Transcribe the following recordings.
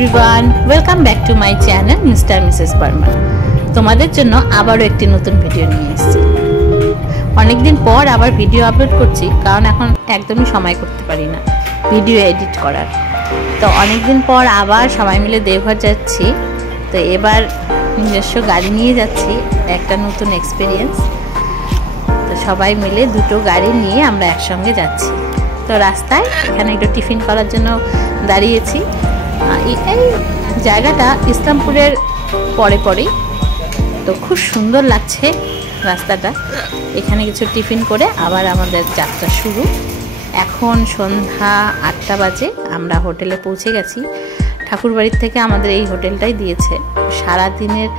Everyone, welcome back to my channel mister Mrs Barman. তোমাদের জন্য আবারও একটি নতুন ভিডিও নিয়ে এসেছি। অনেকদিন পর আবার ভিডিও আপলোড করছি, কারণ এখন একদমই সময় করতে পারি না ভিডিও এডিট করার। তো অনেকদিন পর আবার সবাই মিলে দেওঘর যাচ্ছি। তো এবার নিজস্ব গাড়ি নিয়ে যাচ্ছি, একটা নতুন এক্সপিরিয়েন্স। তো সবাই মিলে দুটো গাড়ি নিয়ে আমরা একসঙ্গে যাচ্ছি। তো রাস্তায় এখানে একটু টিফিন করার জন্য দাঁড়িয়েছি। এই জায়গাটা ইসলামপুরের পরেই, তো খুব সুন্দর লাগছে রাস্তাটা। এখানে কিছু টিফিন করে আবার আমাদের যাত্রা শুরু। এখন সন্ধ্যা 8টা বাজে, আমরা হোটেলে পৌঁছে গেছি। ঠাকুরবাড়ির থেকে আমাদের এই হোটেলটাই দিয়েছে। সারাদিনের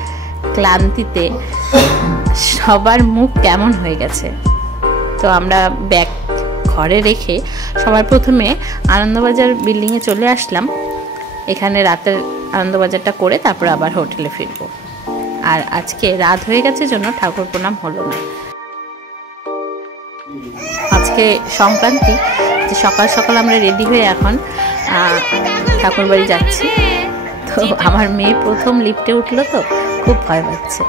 ক্লান্তিতে সবার মুখ কেমন হয়ে গেছে। তো আমরা ব্যাগ ঘরে রেখে সবার প্রথমে আনন্দবাজার বিল্ডিংয়ে চলে আসলাম। এখানে রাতের আনন্দবাজারটা করে তারপর আবার হোটেলে ফিরবো। আর আজকে রাত হয়ে গেছে জন্য ঠাকুর প্রণাম হলো না। আজকে সংক্রান্তি, যে সকাল সকাল আমরা রেডি হয়ে এখন ঠাকুরবাড়ি যাচ্ছি। তো আমার মেয়ে প্রথম লিফটে উঠলো, তো খুব ভয় পাচ্ছে।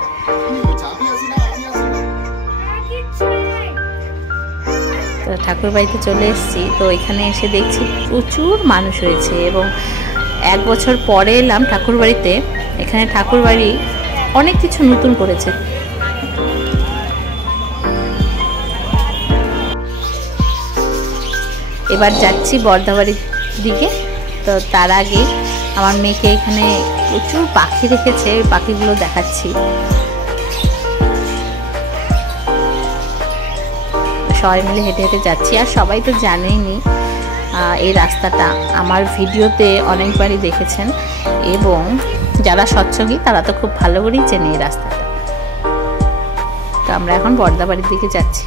তো ঠাকুরবাড়িতে চলে এসেছি। তো এখানে এসে দেখছি প্রচুর মানুষ হয়েছে, এবং 1 বছর পরে এলাম ঠাকুরবাড়িতে। এখানে ঠাকুরবাড়ি অনেক কিছু নতুন করেছে। এবার যাচ্ছি বর্দাবাড়ির দিকে। তো তার আগে আমার মেয়েকে এখানে প্রচুর পাখি রেখেছে, ওই পাখিগুলো দেখাচ্ছি। সবাই মিলে হেঁটে হেঁটে যাচ্ছি। আর সবাই তো জানেনই এই রাস্তাটা, আমার ভিডিওতে অনেকবারই দেখেছেন, এবং যারা সৎসঙ্গী তারা তো খুব ভালো করেই চেনে এই রাস্তাটা। তো আমরা এখন বর্দাবাড়ির দিকে যাচ্ছি।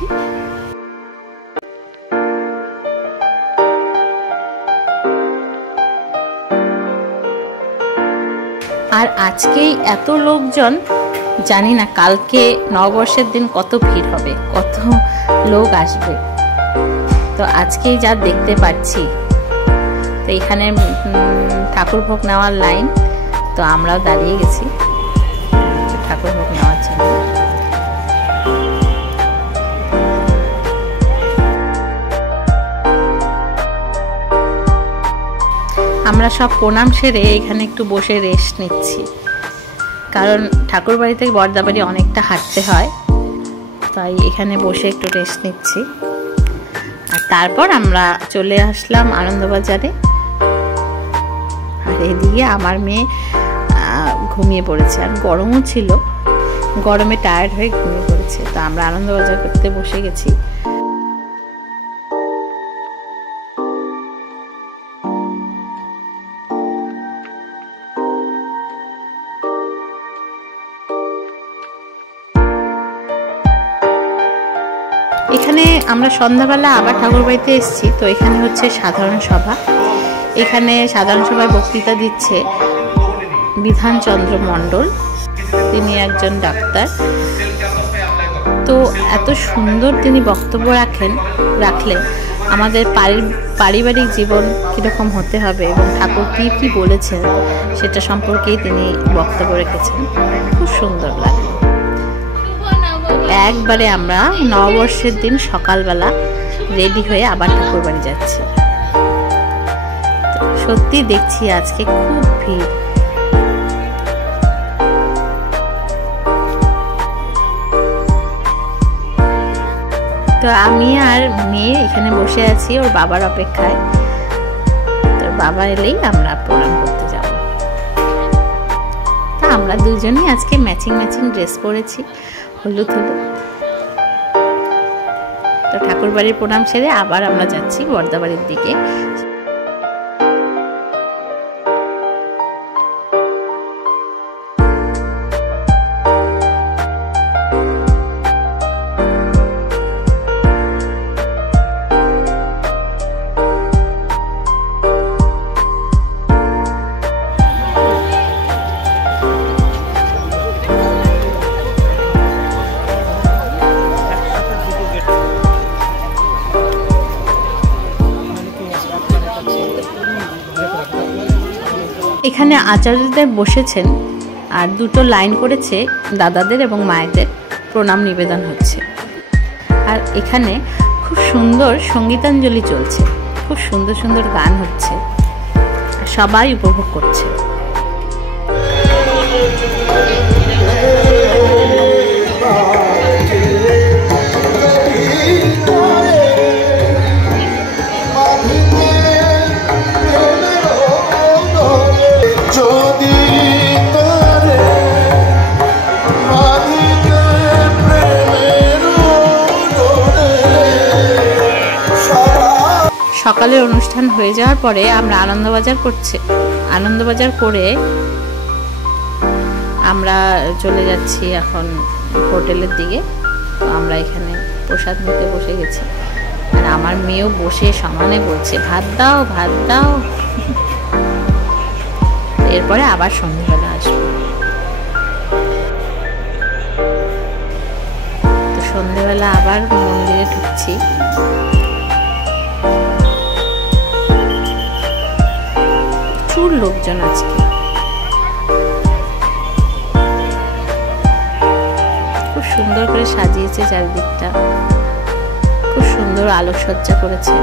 আর আজকেই এত লোকজন, জানি না কালকে নববর্ষের দিন কত ভিড় হবে, কত লোক আসবে। তো আজকেই যা দেখতে পাচ্ছি। তো এখানে ঠাকুর ভোগ নেওয়ার লাইন, তো আমরাও দাঁড়িয়ে গেছি ঠাকুর ভোগ নেওয়ার জন্য। আমরা সব প্রণাম সেরে এখানে একটু বসে রেস্ট নিচ্ছি, কারণ ঠাকুর বাড়ি থেকে বর্দাবাড়ি অনেকটা হাঁটতে হয়। তাই এখানে বসে একটু রেস্ট নিচ্ছি। আর তারপর আমরা চলে আসলাম আনন্দবাজারে। আর এদিকে আমার মেয়ে ঘুমিয়ে পড়েছে, আর গরমও ছিল, গরমে টায়ার্ড হয়ে ঘুমিয়ে পড়েছে। তো আমরা আনন্দবাজার করতে বসে গেছি। এখানে আমরা সন্ধ্যাবেলা আবার ঠাকুরবাড়িতে এসেছি। তো এখানে হচ্ছে সাধারণ সভা। এখানে সাধারণ সভায় বক্তৃতা দিচ্ছে বিধানচন্দ্র মণ্ডল, তিনি একজন ডাক্তার। তো এত সুন্দর তিনি বক্তব্য রাখলেন আমাদের পারিবারিক জীবন কীরকম হতে হবে, এবং ঠাকুর কী বলেছেন সেটা সম্পর্কেই তিনি বক্তব্য রেখেছেন। খুব সুন্দর লাগে। একবারে আমরা নববর্ষের দিন সকালবেলা রেডি হয়ে আবার ঠাকুরবাড়ি যাচ্ছি। সত্যি দেখছি আজকে খুব ভিড়। তো আমি আর মেয়ে এখানে বসে আছি ওর বাবার অপেক্ষায়। তোর বাবা এলেই আমরা প্রণাম করতে যাব। তা আমরা দুজনেই আজকে ম্যাচিং ড্রেস পরেছি, হলুদ। তো ঠাকুরবাড়ির প্রণাম সেরে আবার আমরা যাচ্ছি বর্দাবাড়ির দিকে। এখানে আচার্যদের বসেছেন আর দুটো লাইন করেছে দাদাদের এবং মায়েদের প্রণাম নিবেদন হচ্ছে। আর এখানে খুব সুন্দর সঙ্গীতাঞ্জলি চলছে, খুব সুন্দর সুন্দর গান হচ্ছে, সবাই উপভোগ করছে। সকালের অনুষ্ঠান হয়ে যাওয়ার পরে আমরা আনন্দবাজার করে আমরা চলে যাচ্ছি এখন হোটেলের দিকে। তো আমরা এখানে প্রসাদ নিতে বসে গেছি, আর আমার মেয়েও বসে সমানে বলছে ভাত দাও ভাত দাও। এরপরে আবার সন্ধ্যেবেলা আসবো। তো সন্ধ্যেবেলা আবার মন্দিরে ঢুকছি। প্রচুর লোকজন আজকে, খুব সুন্দর করে সাজিয়েছে চারিদিকটা, খুব সুন্দর আলোকসজ্জা করেছে,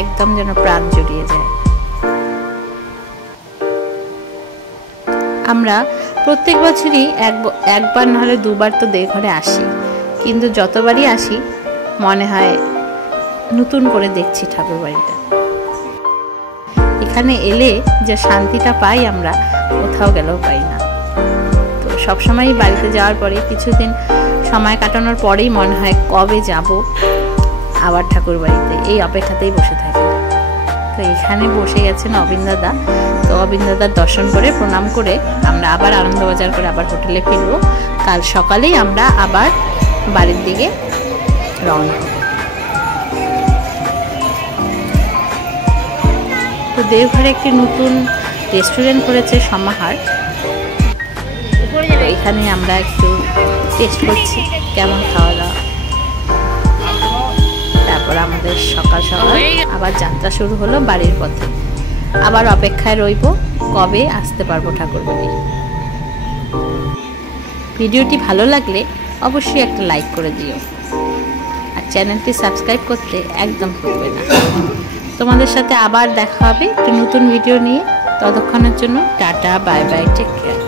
একদম যেন প্রাণ জুড়িয়ে যায়। আমরা প্রত্যেক বছরই একবার নাহলে দুবার তো দেওঘরে আসি, কিন্তু যতবারই আসি মনে হয় নতুন করে দেখছি ঠাকুর বাড়িটা। এখানে এলে যে শান্তিটা পাই আমরা কোথাও গেলেও পাই না। তো সবসময় বাড়িতে যাওয়ার পরে কিছুদিন সময় কাটানোর পরেই মনে হয় কবে যাব আবার ঠাকুর বাড়িতে, এই অপেক্ষাতেই বসে থাকি। তো এখানে বসে গেছেন অবিন দাদা। তো অবিন দাদার দর্শন করে প্রণাম করে আমরা আবার আনন্দবাজার করে আবার হোটেলে ফিরবো। কাল সকালেই আমরা আবার বাড়ির দিকে রওনা হব। তো দেওঘরে একটি নতুন রেস্টুরেন্ট করেছে সমাহার। তো এখানে আমরা একটু টেস্ট করছি কেমন খাওয়া দাওয়া। তারপর আমাদের সকাল সকাল আবার যাত্রা শুরু হলো বাড়ির পথে। আবার অপেক্ষায় রইব কবে আসতে পারবো ঠাকুর বাড়ি। ভিডিওটি ভালো লাগলে অবশ্যই একটা লাইক করে দিও, আর চ্যানেলটি সাবস্ক্রাইব করতে একদম ভুলবে না। তোমাদের সাথে আবার দেখা হবে একটি নতুন ভিডিও নিয়ে। ততক্ষণের জন্য tata, bye bye, take care.